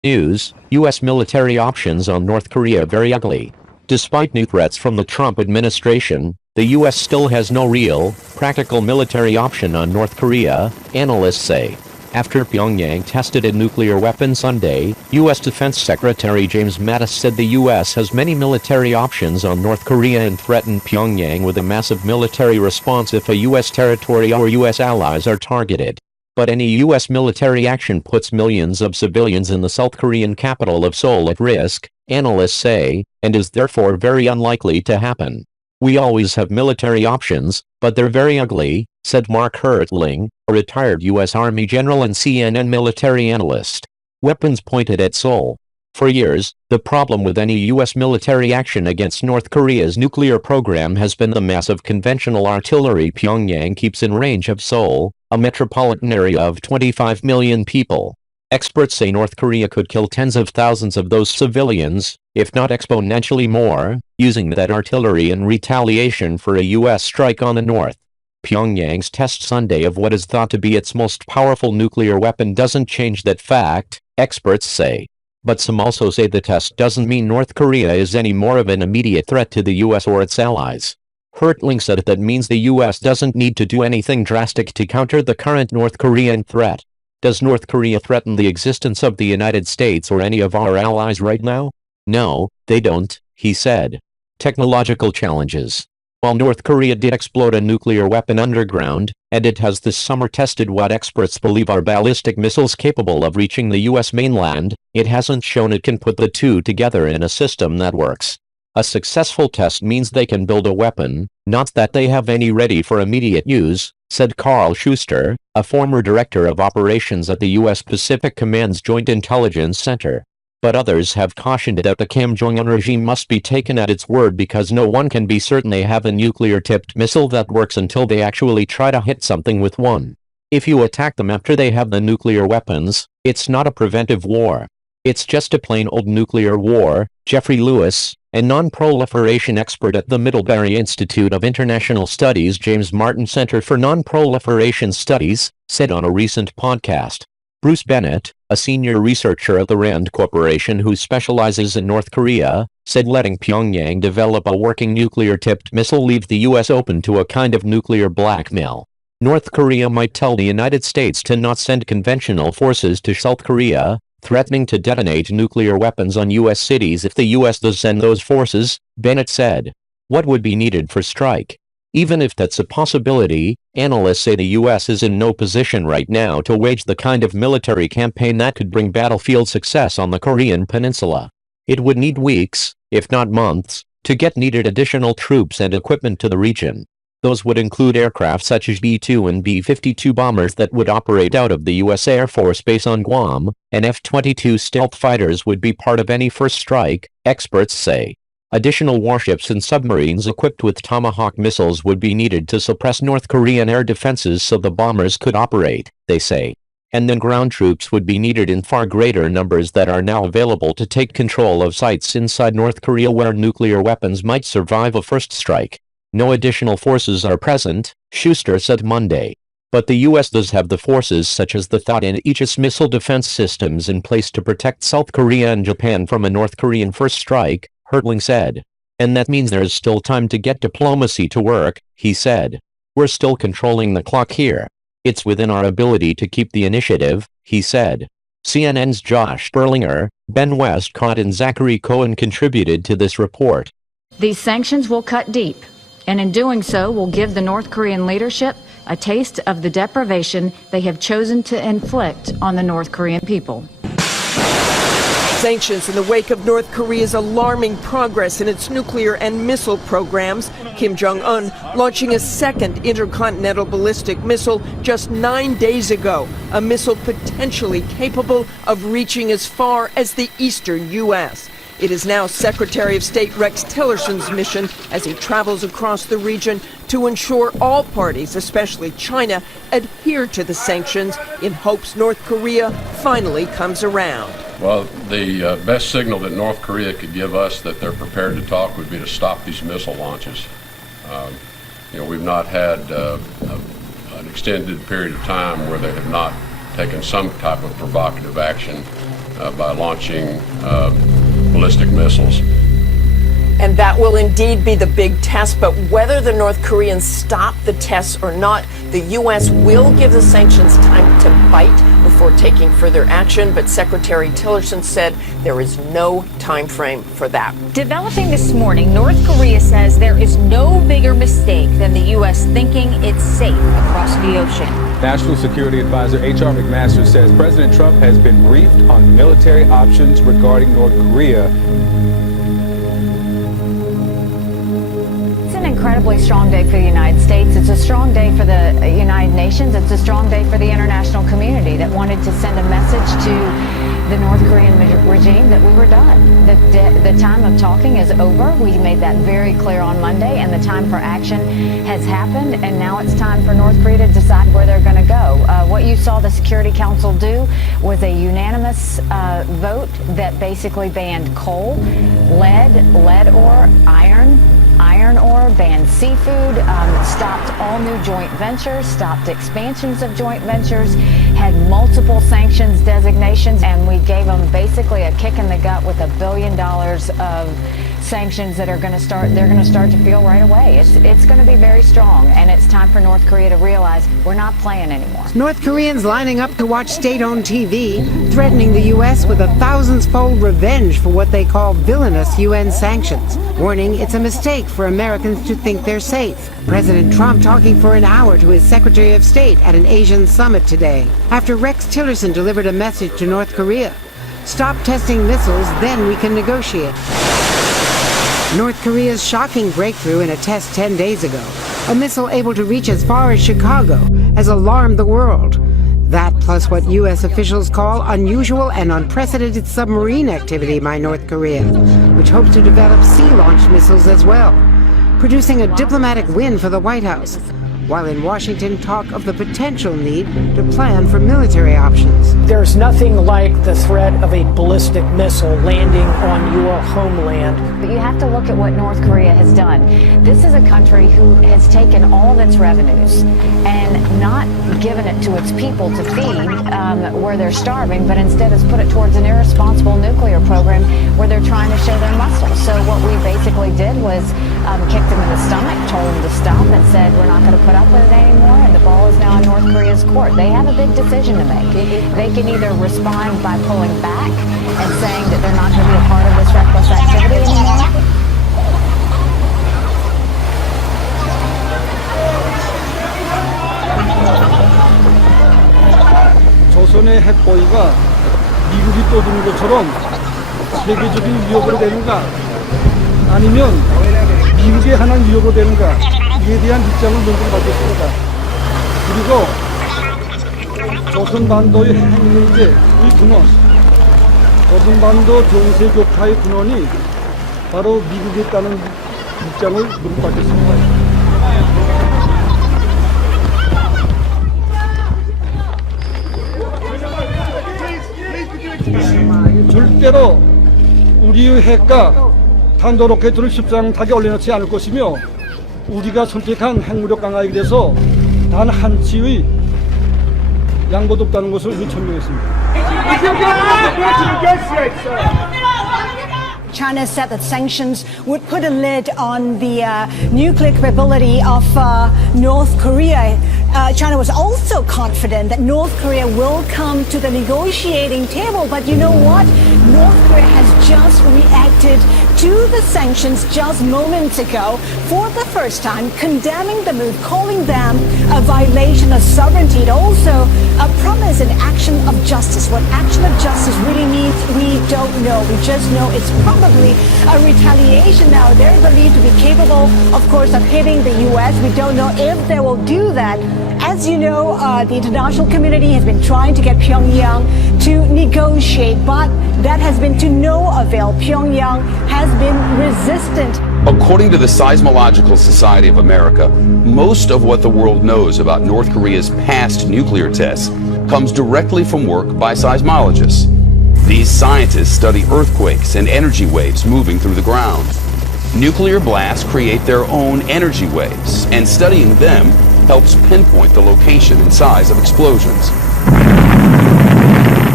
News: U.S. military options on North Korea very ugly. Despite new threats from the Trump administration, the U.S. still has no real, practical military option on North Korea, analysts say. After Pyongyang tested a nuclear weapon Sunday, U.S. Defense Secretary James Mattis said the U.S. has many military options on North Korea and threatened Pyongyang with a massive military response if a U.S. territory or U.S. allies are targeted. But any U.S. military action puts millions of civilians in the South Korean capital of Seoul at risk, analysts say, and is therefore very unlikely to happen. We always have military options, but they're very ugly, said Mark Hertling, a retired U.S. Army general and CNN military analyst. Weapons pointed at Seoul. For years, the problem with any U.S. military action against North Korea's nuclear program has been the massive conventional artillery Pyongyang keeps in range of Seoul, a metropolitan area of 25 million people. Experts say North Korea could kill tens of thousands of those civilians, if not exponentially more, using that artillery in retaliation for a U.S. strike on the north. Pyongyang's test Sunday of what is thought to be its most powerful nuclear weapon doesn't change that fact, experts say. But some also say the test doesn't mean North Korea is any more of an immediate threat to the U.S. or its allies. Hertling said that means the U.S. doesn't need to do anything drastic to counter the current North Korean threat. Does North Korea threaten the existence of the United States or any of our allies right now? No, they don't, he said. Technological challenges. While North Korea did explode a nuclear weapon underground, and it has this summer tested what experts believe are ballistic missiles capable of reaching the U.S. mainland, it hasn't shown it can put the two together in a system that works. A successful test means they can build a weapon, not that they have any ready for immediate use, said Carl Schuster, a former director of operations at the U.S. Pacific Command's Joint Intelligence Center. But others have cautioned that the Kim Jong-un regime must be taken at its word because no one can be certain they have a nuclear-tipped missile that works until they actually try to hit something with one. If you attack them after they have the nuclear weapons, it's not a preventive war. It's just a plain old nuclear war, Jeffrey Lewis, a non-proliferation expert at the Middlebury Institute of International Studies James Martin Center for Non-Proliferation Studies, said on a recent podcast. Bruce Bennett, a senior researcher at the RAND Corporation who specializes in North Korea, said letting Pyongyang develop a working nuclear-tipped missile leaves the U.S. open to a kind of nuclear blackmail. North Korea might tell the United States to not send conventional forces to South Korea, threatening to detonate nuclear weapons on U.S. cities if the U.S. does send those forces, Bennett said. What would be needed for strike? Even if that's a possibility, analysts say the U.S. is in no position right now to wage the kind of military campaign that could bring battlefield success on the Korean peninsula. It would need weeks, if not months, to get needed additional troops and equipment to the region. Those would include aircraft such as B-2 and B-52 bombers that would operate out of the U.S. Air Force Base on Guam, and F-22 stealth fighters would be part of any first strike, experts say. Additional warships and submarines equipped with Tomahawk missiles would be needed to suppress North Korean air defenses so the bombers could operate, they say. And then ground troops would be needed in far greater numbers that are now available to take control of sites inside North Korea where nuclear weapons might survive a first strike. No additional forces are present, Schuster said Monday. But the U.S. does have the forces such as the THAAD and Aegis missile defense systems in place to protect South Korea and Japan from a North Korean first strike, Hertling said. And that means there is still time to get diplomacy to work, he said. We're still controlling the clock here. It's within our ability to keep the initiative, he said. CNN's Josh Berlinger, Ben Westcott and Zachary Cohen contributed to this report. These sanctions will cut deep, and in doing so will give the North Korean leadership a taste of the deprivation they have chosen to inflict on the North Korean people. Sanctions in the wake of North Korea's alarming progress in its nuclear and missile programs. Kim Jong-un launching a second intercontinental ballistic missile just 9 days ago, a missile potentially capable of reaching as far as the eastern U.S. It is now Secretary of State Rex Tillerson's mission as he travels across the region to ensure all parties, especially China, adhere to the sanctions in hopes North Korea finally comes around. Well, the best signal that North Korea could give us that they're prepared to talk would be to stop these missile launches. We've not had an extended period of time where they have not taken some type of provocative action by launching ballistic missiles. And that will indeed be the big test, but whether the North Koreans stop the tests or not, the U.S. will give the sanctions time to bite before taking further action, but Secretary Tillerson said there is no time frame for that. Developing this morning, North Korea says there is no bigger mistake than the U.S. thinking it's safe across the ocean. National Security Advisor H.R. McMaster says President Trump has been briefed on military options regarding North Korea. Incredibly strong day for the United States. It's a strong day for the United Nations. It's a strong day for the international community that wanted to send a message to the North Korean regime that we were done. The time of talking is over. We made that very clear on Monday, and the time for action has happened, and now it's time for North Korea to decide where they're going to go. What you saw the Security Council do was a unanimous vote that basically banned coal, lead ore, iron ore, banned seafood, stopped all new joint ventures, stopped expansions of joint ventures, had multiple sanctions designations, and we gave them basically a kick in the gut with $1 billion of sanctions that are going to start to feel right away. It's going to be very strong, and it's time for North Korea to realize we're not playing anymore. North Koreans lining up to watch state-owned TV, threatening the U.S. with a thousands-fold revenge for what they call villainous UN sanctions, warning it's a mistake for Americans to think they're safe. President Trump talking for an hour to his Secretary of State at an Asian summit today, after Rex Tillerson delivered a message to North Korea. Stop testing missiles, then we can negotiate. North Korea's shocking breakthrough in a test 10 days ago, a missile able to reach as far as Chicago, has alarmed the world. That plus what U.S. officials call unusual and unprecedented submarine activity by North Korea, which hopes to develop sea-launched missiles as well, producing a diplomatic win for the White House, while in Washington talk of the potential need to plan for military options. There's nothing like the threat of a ballistic missile landing on your homeland. But you have to look at what North Korea has done. This is a country who has taken all of its revenues and not given it to its people to feed where they're starving, but instead has put it towards an irresponsible nuclear program where they're trying to show their muscle. So what we basically did was kicked them in the stomach, told them to stop, and said we're not going to put up with it anymore, and the ball is now in North Korea's court. They have a big decision to make. They can either respond by pulling back and saying that they're not going to be a part of this reckless activity anymore. 조선의 핵보위가 미국이 떠드는 것처럼 세계적인 위협으로 되는가, 아니면 미국에 한한 위협으로 되는가, 이에 대한 입장을 먼저 가졌습니다. 그리고 조선반도의 핵문제의 근원, 조선반도 정세교파의 근원이 바로 미국에 있다는 입장을 먼저 가졌습니다. 절대로 우리의 핵과 탄도로켓을 십상타게 올려놓지 않을 것이며, 우리가 선택한 핵무력 강화에 대해서 단 한치의 양보도 없다는 것을 천명했습니다. China said that sanctions would put a lid on the nuclear capability of North Korea. China was also confident that North Korea will come to the negotiating table. But you know what? North Korea has just reacted to the sanctions just moments ago for the first time, condemning the move, calling them a violation of sovereignty. It also a promise and action of justice. What action of justice really means, we don't know. We just know it's probably a retaliation. Now, they're believed to be capable, of course, of hitting the U.S. We don't know if they will do that. As you know, the international community has been trying to get Pyongyang to negotiate, but that has been to no avail. Pyongyang has been resistant. According to the Seismological Society of America, most of what the world knows about North Korea's past nuclear tests comes directly from work by seismologists. These scientists study earthquakes and energy waves moving through the ground. Nuclear blasts create their own energy waves, and studying them helps pinpoint the location and size of explosions.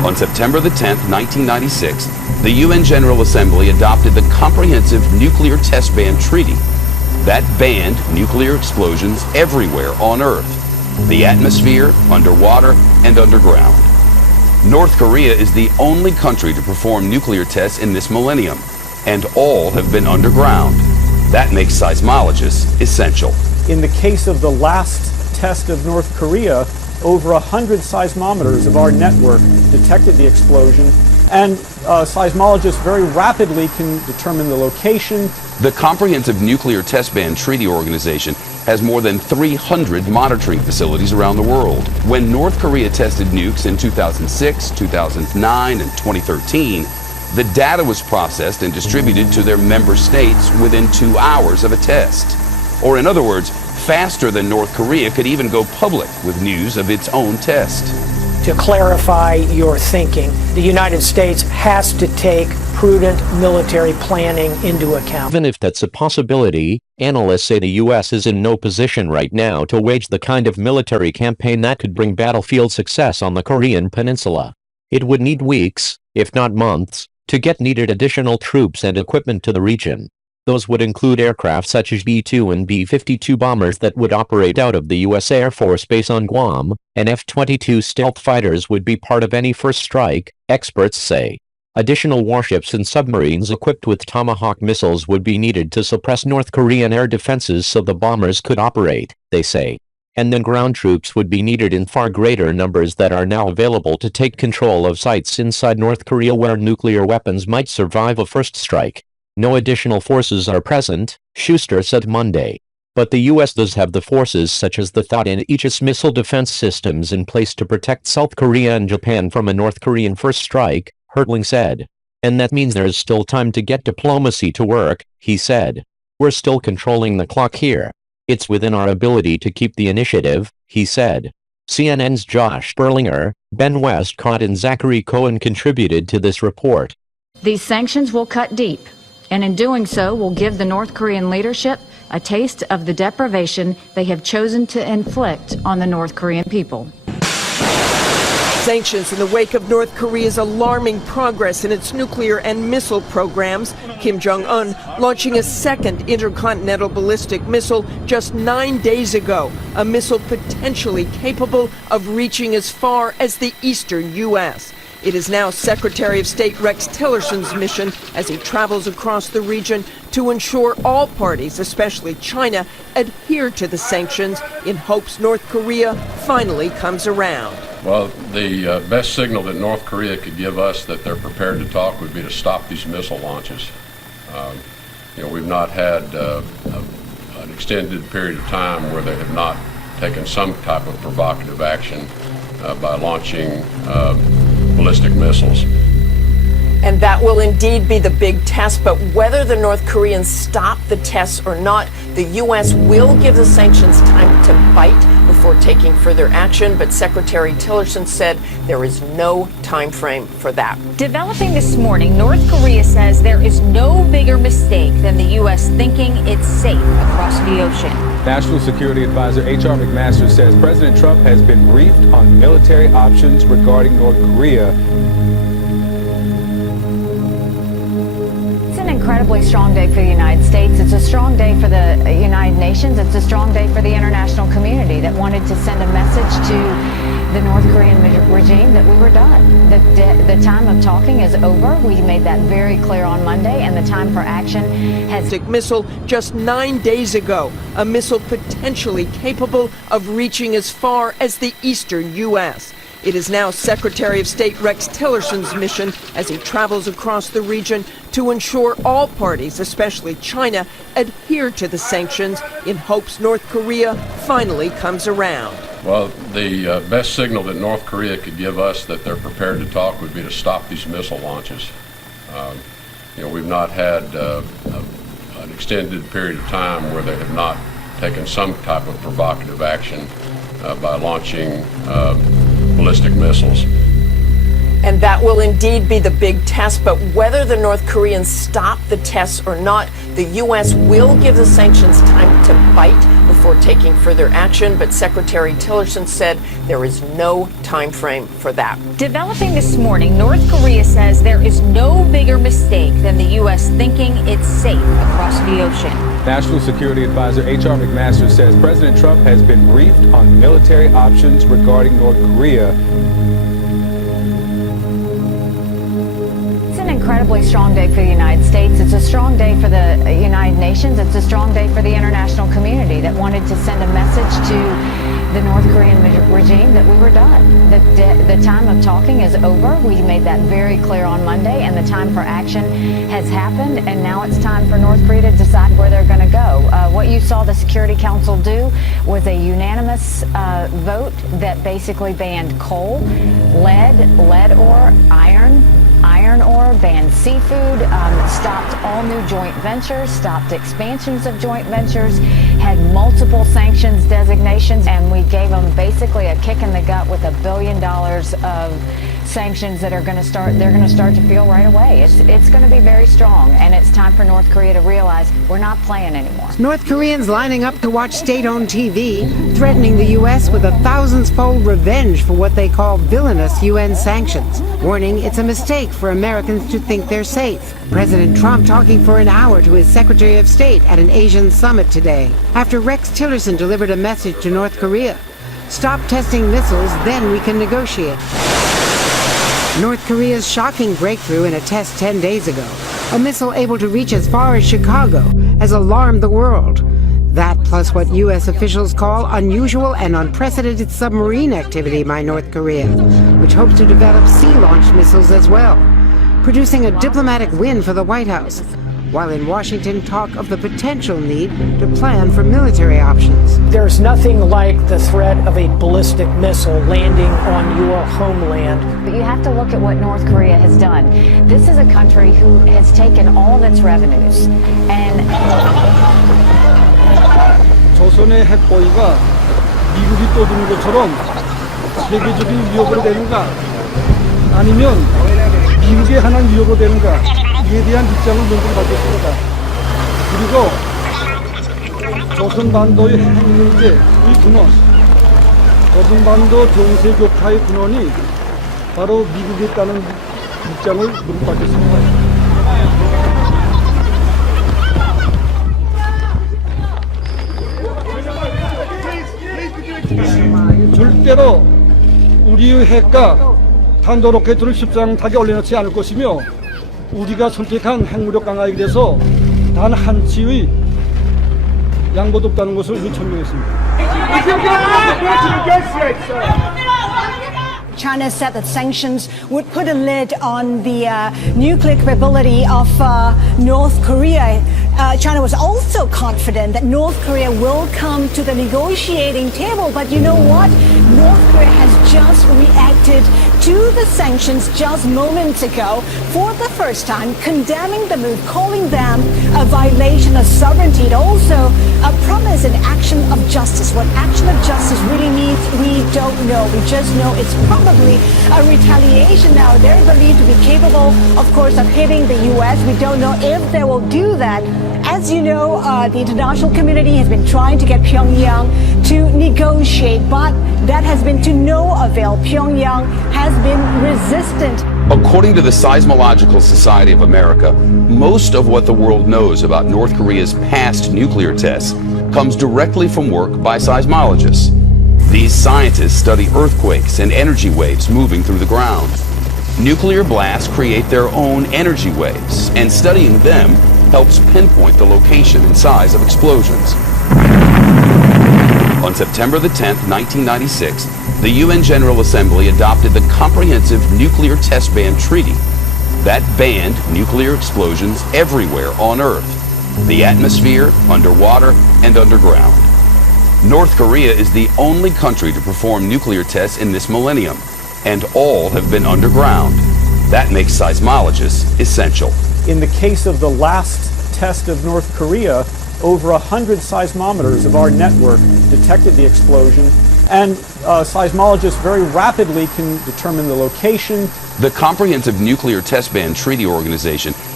On September the 10th, 1996, the UN General Assembly adopted the Comprehensive Nuclear Test Ban Treaty. That banned nuclear explosions everywhere on Earth, the atmosphere, underwater, and underground. North Korea is the only country to perform nuclear tests in this millennium, and all have been underground. That makes seismologists essential. In the case of the last test of North Korea, over 100 seismometers of our network detected the explosion, and seismologists very rapidly can determine the location. The Comprehensive Nuclear Test Ban Treaty Organization has more than 300 monitoring facilities around the world. When North Korea tested nukes in 2006, 2009, and 2013, the data was processed and distributed to their member states within 2 hours of a test. Or in other words, faster than North Korea could even go public with news of its own test. To clarify your thinking, the United States has to take prudent military planning into account. Even if that's a possibility, analysts say the U.S. is in no position right now to wage the kind of military campaign that could bring battlefield success on the Korean Peninsula. It would need weeks, if not months, to get needed additional troops and equipment to the region. Those would include aircraft such as B-2 and B-52 bombers that would operate out of the U.S. Air Force Base on Guam, and F-22 stealth fighters would be part of any first strike, experts say. Additional warships and submarines equipped with Tomahawk missiles would be needed to suppress North Korean air defenses so the bombers could operate, they say. And then ground troops would be needed in far greater numbers that are now available to take control of sites inside North Korea where nuclear weapons might survive a first strike. No additional forces are present, Schuster said Monday. But the U.S. does have the forces such as the THAAD and Aegis missile defense systems in place to protect South Korea and Japan from a North Korean first strike, Hertling said. And that means there's still time to get diplomacy to work, he said. We're still controlling the clock here. It's within our ability to keep the initiative, he said. CNN's Josh Berlinger, Ben Westcott and Zachary Cohen contributed to this report. These sanctions will cut deep, and in doing so will give the North Korean leadership a taste of the deprivation they have chosen to inflict on the North Korean people. Sanctions in the wake of North Korea's alarming progress in its nuclear and missile programs. Kim Jong-un launching a second intercontinental ballistic missile just 9 days ago, a missile potentially capable of reaching as far as the eastern U.S. It is now Secretary of State Rex Tillerson's mission as he travels across the region to ensure all parties, especially China, adhere to the sanctions in hopes North Korea finally comes around. Well, the best signal that North Korea could give us that they're prepared to talk would be to stop these missile launches. We've not had an extended period of time where they have not taken some type of provocative action by launching ballistic missiles. And that will indeed be the big test, but whether the North Koreans stop the tests or not, the U.S. will give the sanctions time to bite before taking further action, but Secretary Tillerson said there is no time frame for that. Developing this morning, North Korea says there is no bigger mistake than the U.S. thinking it's safe across the ocean. National Security Advisor H.R. McMaster says President Trump has been briefed on military options regarding North Korea. It's an incredibly strong day for the United States. It's a strong day for the United Nations. It's a strong day for the international community that wanted to send a message to the North Korean regime that we were done. The time of talking is over. We made that very clear on Monday, and the time for action has... Missile just 9 days ago, a missile potentially capable of reaching as far as the eastern U.S. It is now Secretary of State Rex Tillerson's mission as he travels across the region to ensure all parties, especially China, adhere to the sanctions in hopes North Korea finally comes around. Well, the best signal that North Korea could give us that they're prepared to talk would be to stop these missile launches. We've not had an extended period of time where they have not taken some type of provocative action by launching ballistic missiles. And that will indeed be the big test, but whether the North Koreans stop the tests or not, the U.S. will give the sanctions time to bite before before taking further action, but Secretary Tillerson said there is no time frame for that. Developing this morning, North Korea says there is no bigger mistake than the U.S. thinking it's safe across the ocean. National Security Advisor H.R. McMaster says President Trump has been briefed on military options regarding North Korea. It's an incredibly strong day for the United States. It's a strong day for the United Nations. It's a strong day for the international community that wanted to send a message to the North Korean regime that we were done. The time of talking is over. We made that very clear on Monday, and the time for action has happened, and now it's time for North Korea to decide where they're going to go. What you saw the Security Council do was a unanimous vote that basically banned coal, lead ore, iron ore, banned seafood, stopped all new joint ventures, stopped expansions of joint ventures, had multiple sanctions designations, and we gave them basically a kick in the gut with $1 billion of sanctions that are going to start to feel right away. It's going to be very strong, and it's time for North Korea to realize we're not playing anymore. North Koreans lining up to watch state-owned TV, threatening the U.S. with 1,000-fold revenge for what they call villainous UN sanctions, warning it's a mistake for Americans to think they're safe. President Trump talking for an hour to his Secretary of State at an Asian summit today, after Rex Tillerson delivered a message to North Korea. Stop testing missiles, then we can negotiate. North Korea's shocking breakthrough in a test 10 days ago, a missile able to reach as far as Chicago, has alarmed the world. That plus what U.S. officials call unusual and unprecedented submarine activity by North Korea, which hopes to develop sea-launched missiles as well, producing a diplomatic win for the White House, while in Washington talk of the potential need to plan for military options. There's nothing like the threat of a ballistic missile landing on your homeland. But you have to look at what North Korea has done. This is a country who has taken all of its revenues and... 조선의 핵보위가 미국이 떠드는 것처럼 세계적인 위협으로 되는가, 아니면 미국에 한한 위협으로 되는가, 이에 대한 입장을 먼저 가졌습니다. 그리고 조선반도의 핵문제의 근원, 조선반도 정세격파의 근원이 바로 미국에 있다는 입장을 먼저 가졌습니다. 절대로 우리의 핵과 탄도로켓을 십상타게 올려놓지 않을 것이며, 우리가 선택한 핵무력 강화에 대해서 단 한치의 양보도 없다는 것을 천명했습니다. China said that sanctions would put a lid on the nuclear capability of North Korea. China was also confident that North Korea will come to the negotiating table. But you know what? North Korea has just reacted to the sanctions just moments ago for the first time, condemning the move, calling them a violation of sovereignty. It also a promise and action of justice. What action of justice really means, we don't know. We just know it's probably a retaliation. Now, they're believed to be capable, of course, of hitting the U.S. We don't know if they will do that. As you know, the international community has been trying to get Pyongyang to negotiate, but that has been to no avail. Pyongyang has been resistant. According to the Seismological Society of America, most of what the world knows about North Korea's past nuclear tests comes directly from work by seismologists. These scientists study earthquakes and energy waves moving through the ground. Nuclear blasts create their own energy waves, and studying them helps pinpoint the location and size of explosions. On September the 10th, 1996, the UN General Assembly adopted the Comprehensive Nuclear Test Ban Treaty. That banned nuclear explosions everywhere on Earth, the atmosphere, underwater, and underground. North Korea is the only country to perform nuclear tests in this millennium, and all have been underground. That makes seismologists essential. In the case of the last test of North Korea, over 100 seismometers of our network detected the explosion, and seismologists very rapidly can determine the location. The Comprehensive Nuclear Test Ban Treaty Organization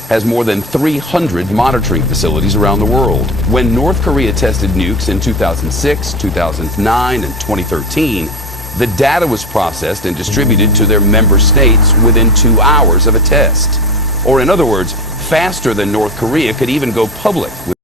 has more than 300 monitoring facilities around the world. When North Korea tested nukes in 2006, 2009, and 2013, the data was processed and distributed to their member states within 2 hours of a test. Or in other words, faster than North Korea could even go public with